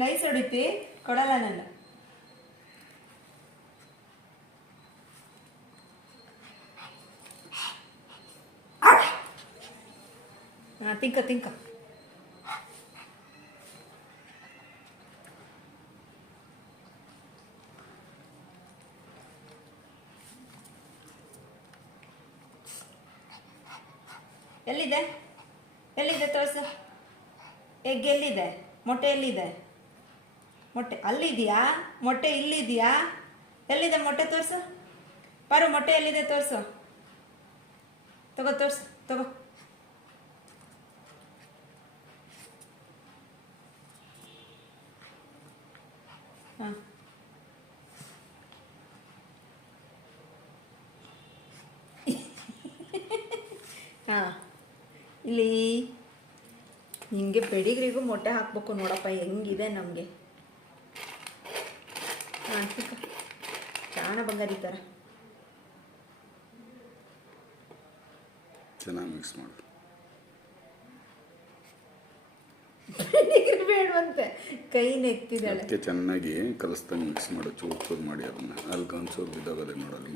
Nice ಹೊಡಿತಿ ಕೊಡಲ್ಲ ನಾನು. ತಿಂಕ ತಿಂಕ. ಎಲ್ಲಿದೆ ಎಲ್ಲಿದೆ ತೋರಿಸು. ಎಗ್ ಎಲ್ಲಿದೆ? ಮೊಟ್ಟೆ ಎಲ್ಲಿದೆ? ಮೊಟ್ಟೆ ಅಲ್ಲಿದೆಯಾ? ಮೊಟ್ಟೆ ಇಲ್ಲಿದೆಯಾ? ಎಲ್ಲಿದೆ ಮೊಟ್ಟೆ ತೋರಿಸು. ಪಾರು ಮೊಟ್ಟೆ ಎಲ್ಲಿದೆ ತೋರಿಸು. ತಗೋ ತೋರಿಸು ತಗೋ. ಹಾಂ ಹಾಂ ಇಲ್ಲಿ ಹಿಂಗೆ ಪೆಡಿಗ್ರಿಗೂ ಮೊಟ್ಟೆ ಹಾಕ್ಬೇಕು ನೋಡಪ್ಪ, ಹೆಂಗಿದೆ ನಮಗೆ. ಹಾಂ ಪ್ರಾಣ ಬಂಗಾರಿ ಥರ ಚೆನ್ನಾಗಿ ಮಿಕ್ಸ್ ಮಾಡು. ಪೆಡಿಗ್ರಿ ಬೇಡವಂತೆ, ಕೈ ನೆಕ್ತಿದ್ದಾಳೆ. ಅದಕ್ಕೆ ಚೆನ್ನಾಗಿ ಕಲಿಸ್ದಂಗೆ ಮಿಕ್ಸ್ ಮಾಡು, ಚೂರು ಚೂರು ಮಾಡಿ ಅದನ್ನ. ಅಲ್ಲಿ ಒಂಚೂರು ಬಿದ್ದೋಗೋದೆ ನೋಡಲ್ಲಿ.